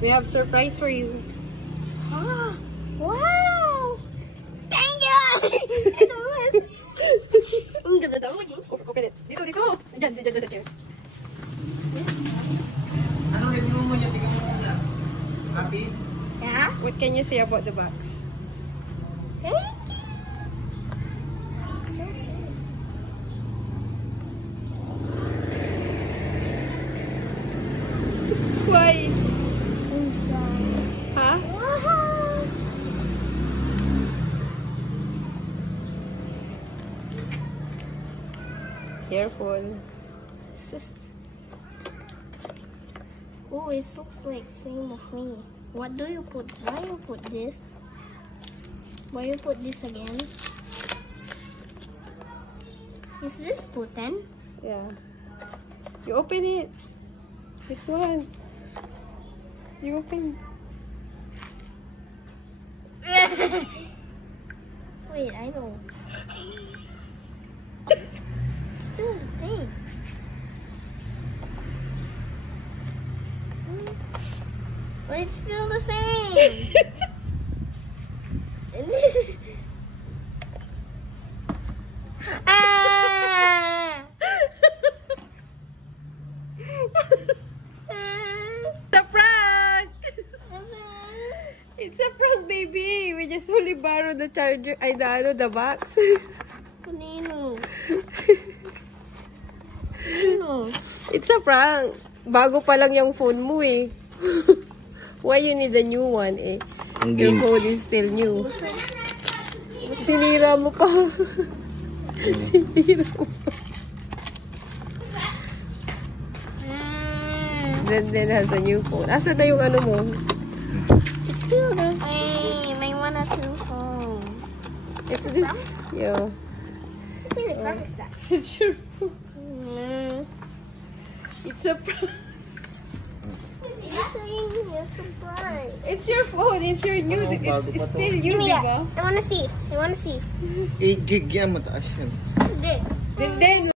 We have surprise for you. Ah, wow! Thank you! Ang ganda daw. Open it. Dito. Diyan sa chair. Ano review mo niya? Tingnan mo muna. Happy? Yeah? What can you say about the box? Thank you! So good. Why? I'm sorry. Ha? Wow! Careful. Oh, it looks like same of me. What do you put? Why you put this? Why you put this again? Is this putten? Yeah. You open it. This one. You open. Wait, I know. It's still the same. But it's still the same. And this is... Ah! It's a prank! It's a prank, baby. We just only borrowed the charger. Ay, the box. Nino. Nino. It's a prank. Bago pa lang yung phone mo eh. Why you need a new one eh? Your phone is still new. Sinira mo pa. Sinira mo pa. Then has a new phone. Asa na yung ano mo? It's still the same. I want a new phone. It's this. Yeah. What kind of prank is that? It's your phone. It's a prank. It's a surprise. It's your phone. It's your new. It's still you, Give me that. diba? I wanna see. I wanna see. 8 gig yan, mataas yan. What's this? Then